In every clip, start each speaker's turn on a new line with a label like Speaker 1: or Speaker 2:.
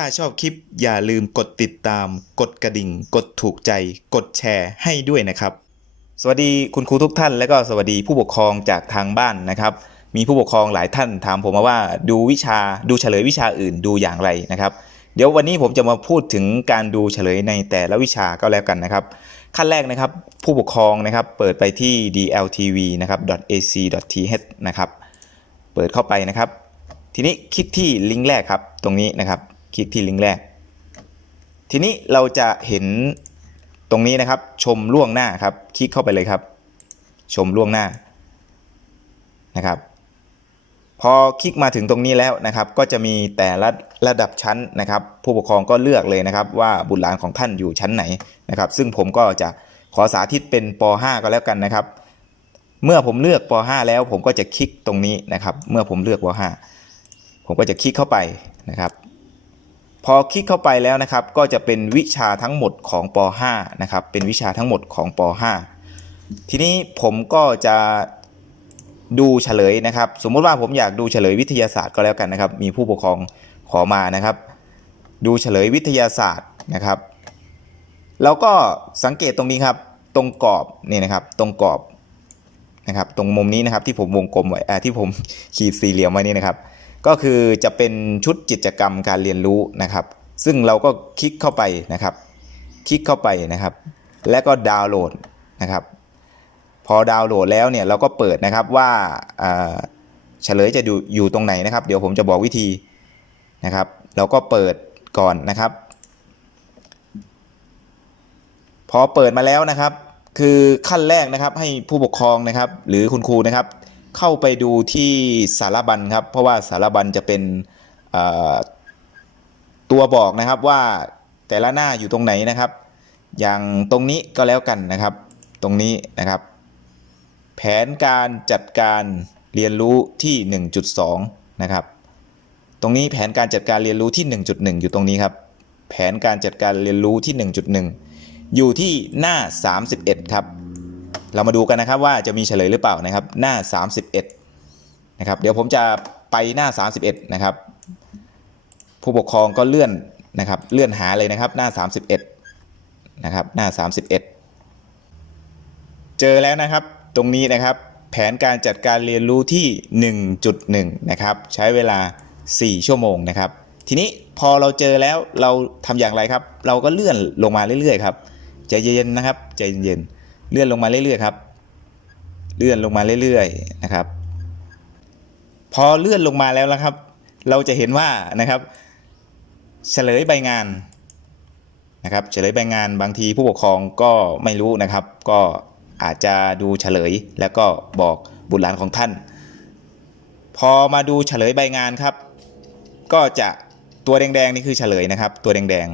Speaker 1: ถ้าชอบคลิปอย่าลืมกดติดตาม กดกระดิ่ง กดถูกใจ กดแชร์ให้ด้วยนะครับ สวัสดีคุณครูทุกท่าน และก็สวัสดีผู้ปกครองจากทางบ้านนะครับ มีผู้ปกครองหลายท่านถามผมมาว่าดูวิชาดูเฉลยวิชาอื่นดูอย่างไรนะครับ เดี๋ยววันนี้ผมจะมาพูดถึงการดูเฉลยในแต่ละวิชาก็แล้วกันนะครับ ขั้นแรกนะครับ ผู้ปกครองนะครับเปิดไปที่ dltv นะครับ .ac.th นะครับเปิดเข้าไปนะครับ ทีนี้คลิกที่ลิงก์แรกครับตรงนี้นะครับ คลิกที่ลิงก์แรก ทีนี้เราจะเห็นตรงนี้นะครับ ชมล่วงหน้าครับ คลิกเข้าไปเลยครับ ชมล่วงหน้านะครับ พอคลิกมาถึงตรงนี้แล้วนะครับ ก็จะมีแต่ละระดับชั้นนะครับ ผู้ปกครองก็เลือกเลยนะครับ ว่าบุตรหลานของท่านอยู่ชั้นไหนนะครับ ซึ่งผมก็จะขอสาธิตเป็นป .5 ก็แล้วกันนะครับ เมื่อผมเลือกป .5 แล้วผมก็จะคลิกตรงนี้นะครับ เมื่อผมเลือกป .5 ผมก็จะคลิกเข้าไปนะครับ พอคลิกเข้าไปแล้วนะครับ ก็จะเป็นวิชาทั้งหมดของป .5 นะครับ เป็นวิชาทั้งหมดของป .5 ทีนี้ผมก็จะดูเฉลยนะครับ สมมติว่าผมอยากดูเฉลยวิทยาศาสตร์ก็แล้วกันนะครับ มีผู้ปกครองขอมานะครับ ดูเฉลยวิทยาศาสตร์นะครับแล้วก็สังเกตตรงนี้ครับ ตรงกรอบนี่นะครับ ตรงกรอบนะครับ ตรงมุมนี้นะครับที่ผมวงกลมไว้อ่าที่ผมขีดสี่เหลี่ยมไว้นี่นะครับ ก็คือจะเป็นชุดกิจกรรมการเรียนรู้นะครับ ซึ่งเราก็คลิกเข้าไปนะครับ คลิกเข้าไปนะครับ และก็ดาวน์โหลดนะครับ พอดาวน์โหลดแล้วเนี่ยเราก็เปิดนะครับว่าเฉลยจะอยู่อยู่ตรงไหนนะครับ เดี๋ยวผมจะบอกวิธีนะครับ เราก็เปิดก่อนนะครับ พอเปิดมาแล้วนะครับ คือขั้นแรกนะครับให้ผู้ปกครองนะครับ หรือคุณครูนะครับ เข้าไปดูที่สารบัญครับ เพราะว่าสารบัญจะเป็นตัวบอกนะครับว่าแต่ละหน้าอยู่ตรงไหนนะครับ อย่างตรงนี้ก็แล้วกันนะครับ ตรงนี้นะครับ แผนการจัดการเรียนรู้ที่ 1.2 นะครับ ตรงนี้แผนการจัดการเรียนรู้ที่ 1.1 อยู่ตรงนี้ครับ แผนการจัดการเรียนรู้ที่ 1.1 อยู่ที่หน้า 31 ครับ เรามาดูกันนะครับว่าจะมีเฉลยหรือเปล่านะครับ หน้า 31นะครับ เดี๋ยวผมจะไปหน้า 31นะครับ ผู้ปกครองก็เลื่อนนะครับ เลื่อนหาเลยนะครับ หน้า 31นะครับ หน้า 31 เจอแล้วนะครับ ตรงนี้นะครับ แผนการจัดการเรียนรู้ที่ 1.1 นะครับ ใช้เวลา 4 ชั่วโมงนะครับ ทีนี้พอเราเจอแล้วเราทำอย่างไรครับ เราก็เลื่อนลงมาเรื่อยๆครับ ใจเย็นๆนะครับ ใจเย็นๆ เลื่อนลงมาเรื่อยๆครับ เลื่อนลงมาเรื่อยๆนะครับ พอเลื่อนลงมาแล้วนะครับ เราจะเห็นว่านะครับ เฉลยใบงานนะครับ เฉลยใบงานบางทีผู้ปกครองก็ไม่รู้นะครับ ก็อาจจะดูเฉลยแล้วก็บอกบุตรหลานของท่าน พอมาดูเฉลยใบงานครับ ก็จะตัวแดงๆนี่คือเฉลยนะครับ ตัวแดง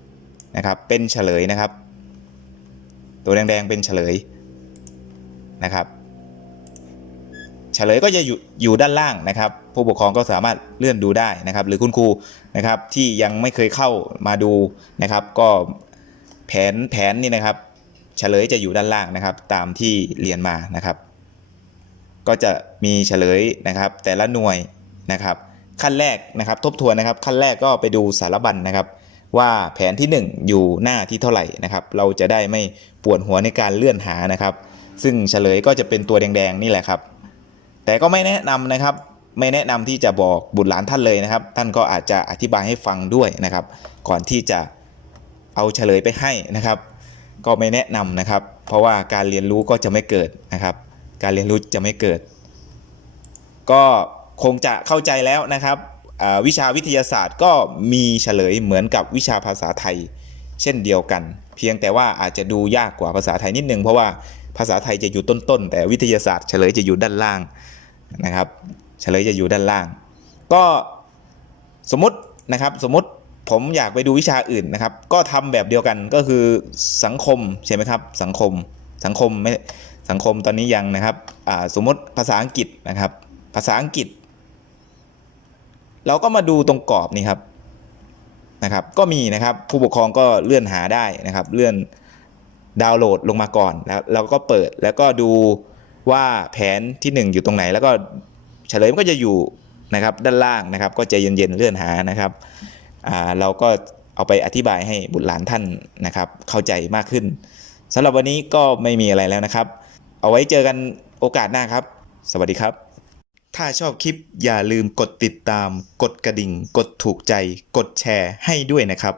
Speaker 1: ๆนะครับ เป็นเฉลยนะครับ ตัวแดงๆเป็นเฉลยนะครับเฉลยก็จะอยู่อยู่ด้านล่างนะครับ ผู้ปกครองก็สามารถเลื่อนดูได้นะครับ หรือคุณครูนะครับที่ยังไม่เคยเข้ามาดูนะครับ ก็แผนแผนนี่นะครับเฉลยจะอยู่ด้านล่างนะครับ ตามที่เรียนมานะครับ ก็จะมีเฉลยนะครับ แต่ละหน่วยนะครับ ขั้นแรกนะครับ ทบทวนนะครับ ขั้นแรกก็ไปดูสารบัญนะครับ ว่าแผนที่ 1 อยู่หน้าที่เท่าไหร่นะครับเราจะได้ไม่ปวดหัวในการเลื่อนหานะครับ ซึ่งเฉลยก็จะเป็นตัวแดงๆนี่แหละครับ แต่ก็ไม่แนะนำนะครับไม่แนะนำที่จะบอกบุตรหลานท่านเลยนะครับ ท่านก็อาจจะอธิบายให้ฟังด้วยนะครับ ก่อนที่จะเอาเฉลยไปให้นะครับ ก็ไม่แนะนำนะครับ เพราะว่าการเรียนรู้ก็จะไม่เกิดนะครับ การเรียนรู้จะไม่เกิด ก็คงจะเข้าใจแล้วนะครับ วิชาวิทยาศาสตร์ก็มีเฉลยเหมือนกับวิชาภาษาไทย เช่นเดียวกัน เพียงแต่ว่าอาจจะดูยากกว่าภาษาไทยนิดนึง เพราะว่าภาษาไทยจะอยู่ต้นๆแต่วิทยาศาสตร์เฉลยจะอยู่ด้านล่างนะครับ เฉลยจะอยู่ด้านล่าง ก็สมมตินะครับสมมติผมอยากไปดูวิชาอื่นนะครับ ก็ทำแบบเดียวกันก็คือสังคมใช่ไหมครับ สังคมสังคมไม่สังคมตอนนี้ยังนะครับสมมติภาษาอังกฤษนะครับ ภาษาอังกฤษ เราก็มาดูตรงกรอบนี่ครับนะครับ ก็มีนะครับผู้ปกครองก็เลื่อนหาได้นะครับ เลื่อนดาวน์โหลดลงมาก่อนแล้วเราก็เปิดแล้วก็ดูว่าแผนที่ 1 อยู่ตรงไหน แล้วก็เฉลยมันก็จะอยู่นะครับด้านล่างนะครับ ก็ใจเย็นๆเลื่อนหานะครับอ่าเราก็เอาไปอธิบายให้บุตรหลานท่านนะครับ เข้าใจมากขึ้นสำหรับวันนี้ก็ไม่มีอะไรแล้วนะครับ เอาไว้เจอกันโอกาสหน้าครับ สวัสดีครับ ถ้าชอบคลิปอย่าลืมกดติดตาม กดกระดิ่ง กดถูกใจ กดแชร์ให้ด้วยนะครับ